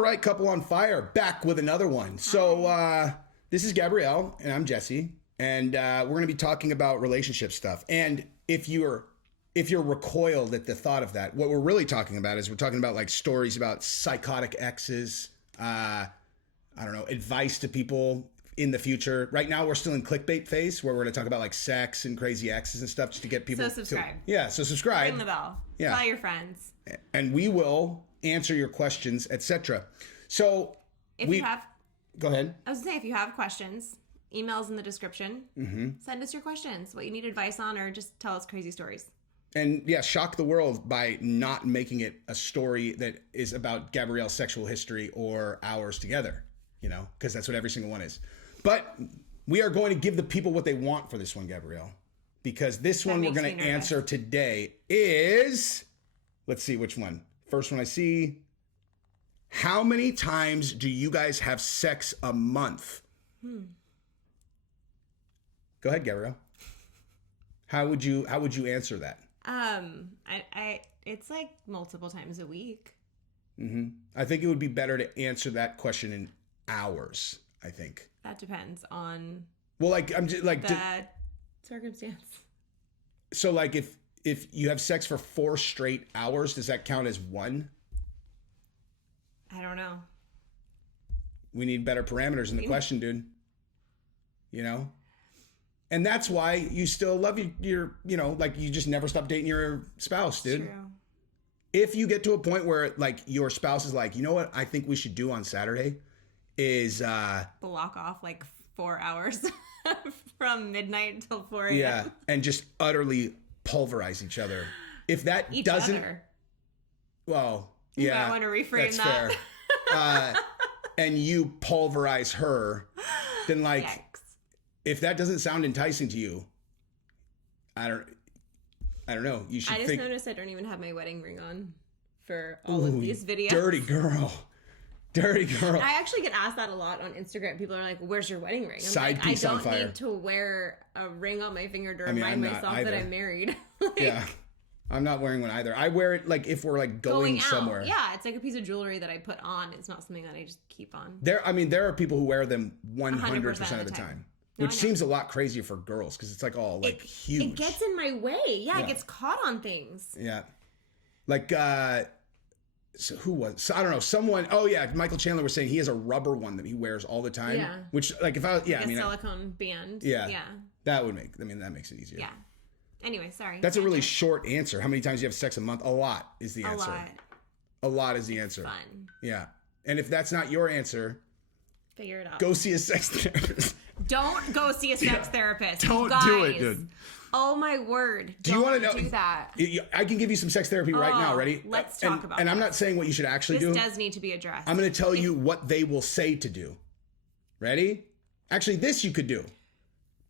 All right, couple on fire, back with another one. So this is Gabrielle, and I'm Jesse, and we're going to be talking about relationship stuff. And if you're recoiled at the thought of that, what we're really talking about is we're talking about like stories about psychotic exes, I don't know, advice to people in the future. Right now, we're still in clickbait phase where we're going to talk about like sex and crazy exes and stuff just to get people. So subscribe. So subscribe. Ring the bell. Yeah. Tell your friends. And we will answer your questions, etc. So If you have, go ahead. I was gonna say, if you have questions, emails in the description. Mm-hmm. Send us your questions, what you need advice on, or just tell us crazy stories. And yeah, shock the world by not making it a story that is about Gabrielle's sexual history or ours together, because that's what every single one is. But we are going to give the people what they want for this one, Gabrielle, because this one we're going to answer today is, let's see which one. First one I see. How many times do you guys have sex a month? Go ahead, Gabrielle. How would you answer that? It's like multiple times a week. Mm-hmm. I think it would be better to answer that question in hours. I think that depends on. Well, like I'm just like the circumstance. So, like, if you have sex for 4 straight hours, does that count as one? I don't know. We need better parameters in the question, dude. And that's why you still love your like you just never stop dating your spouse, dude. True. If you get to a point where like your spouse is like, you know what I think we should do on Saturday is block off like 4 hours from midnight until 4 a.m. Yeah, and just utterly pulverize each other. If that doesn't other. Well, you yeah. might want to reframe that's that. Fair. And you pulverize her, then like Yikes. If that doesn't sound enticing to you, I don't know. You should I just think. noticed I don't even have my wedding ring on for all of these videos. Dirty girl. I actually get asked that a lot on Instagram. People are like, "Where's your wedding ring?" I'm Side like, piece I on don't fire. need to wear a ring on my finger to I mean, remind I'm not myself that either. I'm married. Yeah. I'm not wearing one either. I wear it like if we're like going out. somewhere. Yeah, it's like a piece of jewelry that I put on. It's not something that I just keep on. There are people who wear them 100% of the time. No, Which seems a lot crazier for girls because it's like all like huge. It gets in my way. Yeah, it gets caught on things. Yeah. Like, so who was? So I don't know. Someone. Oh yeah, Michael Chandler was saying he has a rubber one that he wears all the time. Yeah. Which like if I was, Like a silicone band. Yeah. Yeah. That would make. I mean that makes it easier. Yeah. Anyway, sorry. That's a really short answer. How many times do you have sex a month? A lot is the a answer. lot. A lot is the answer. Fun. Yeah. And if that's not your answer, figure it out. go see a sex therapist. Don't go see a sex therapist. Don't guys. do it, dude. Oh my word. Do you want to know? Do that. I can give you some sex therapy right now. Ready? Let's talk about And I'm this. not saying what you should actually do. This does need to be addressed. I'm going to tell you what they will say to do. Ready? Actually, this you could do.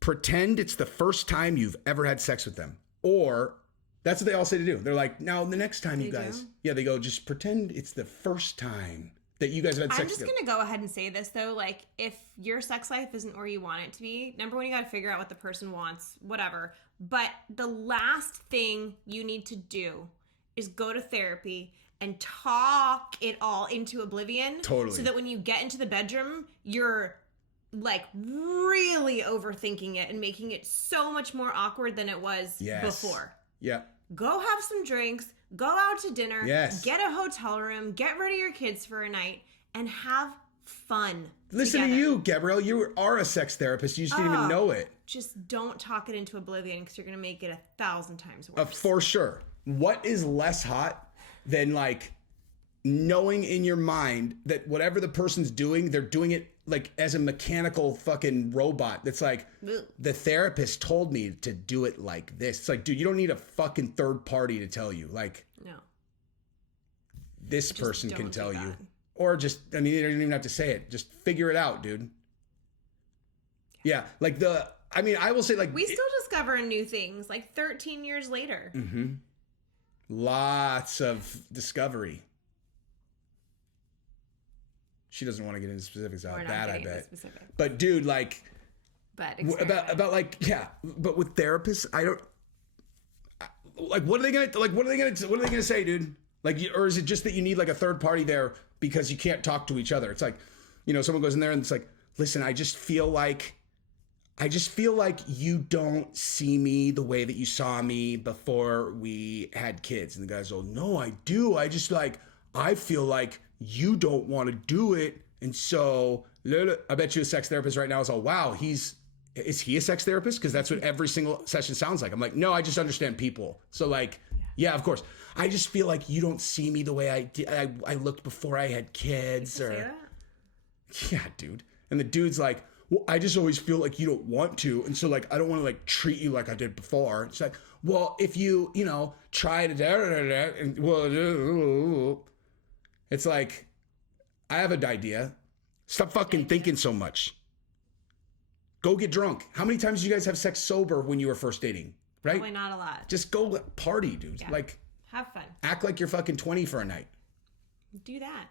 Pretend it's the first time you've ever had sex with them. Or that's what they all say to do. They're like, now the next time you guys. do? Yeah, they go, just pretend it's the first time that you guys have had sex I'm just together. going to go ahead and say this, though. Like, if your sex life isn't where you want it to be, number one, you got to figure out what the person wants, whatever. But the last thing you need to do is go to therapy and talk it all into oblivion. Totally. So that when you get into the bedroom, you're like really overthinking it and making it so much more awkward than it was before. Yeah. Go have some drinks, go out to dinner, Yes. get a hotel room, get rid of your kids for a night, and have fun. Listen together. to you, Gabrielle. You are a sex therapist. You just didn't even know it. Just don't talk it into oblivion because you're going to make it 1,000 times worse. For sure. What is less hot than like knowing in your mind that whatever the person's doing, they're doing it like as a mechanical fucking robot that's like, Ugh. the therapist told me to do it like this. It's like, dude, you don't need a fucking third party to tell you. Like, No. this Just person can don't do tell you. that. Or just, I mean, you don't even have to say it. Just figure it out, dude. Yeah. Like I will say like. We still discover new things like 13 years later. Mm-hmm. Lots of discovery. She doesn't want to get into specifics We're about not that, I getting into bet. specifics. But dude, like, But about like, yeah. But with therapists, I don't. Like, what are they gonna say, dude? Like, or is it just that you need like a third party there because you can't talk to each other. It's like, you know, someone goes in there and it's like, listen, I just feel like you don't see me the way that you saw me before we had kids. And the guy's all, no, I do. I just like, I feel like you don't want to do it. And so I bet you a sex therapist right now is all, wow, is he a sex therapist? Because that's what every single session sounds like. I'm like, no, I just understand people. So like, yeah, of course. I just feel like you don't see me the way I looked before I had kids. Say that? Yeah, dude. And the dude's like, well, I just always feel like you don't want to. And so like, I don't want to like treat you like I did before. It's like, well, if you know, try to and well, it's like, I have an idea. Stop fucking thinking so much. Go get drunk. How many times did you guys have sex sober when you were first dating? Right? Probably not a lot. Just go party, dude. Yeah. Like, have fun. act like you're fucking 20 for a night. Do that.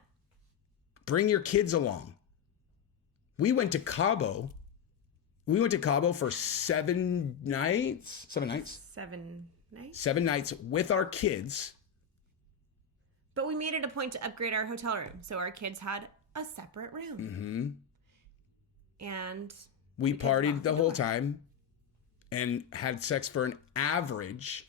Bring your kids along. We went to Cabo. We went to Cabo for 7 nights. 7 nights? 7 nights. 7 nights with our kids. But we made it a point to upgrade our hotel room. So our kids had a separate room. Mm-hmm. And we partied walked the the whole door. time and had sex for an average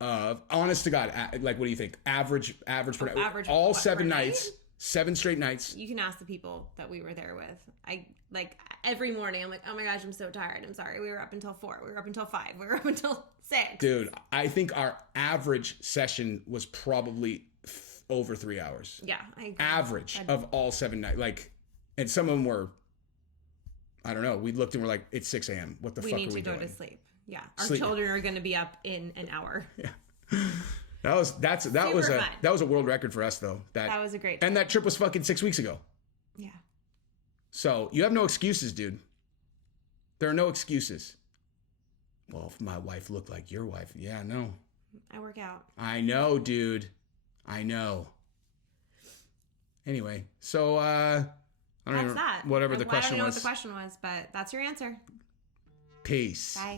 of, honest to God, like, what do you think? Average per night. Average all what, 7 per nights. night? 7 straight nights. You can ask the people that we were there with. I like every morning. I'm like, oh my gosh, I'm so tired. I'm sorry. We were up until 4. We were up until 5. We were up until 6. Dude, I think our average session was probably over 3 hours. Yeah, I agree. Average of all 7 nights. Like, and some of them were, I don't know. We looked and we're like, it's 6 a.m. What the fuck are we doing? We need to go to sleep. Yeah, our Sleep. children are going to be up in an hour. Yeah. That was a world record for us though. That was a great and that trip was fucking 6 weeks ago. Yeah. So you have no excuses, dude. There are no excuses. Well, if my wife looked like your wife, yeah, no. I work out. I know, dude. I know. Anyway, so I don't That's know that. whatever the I question don't know was. what the question was, but that's your answer. Peace. Bye.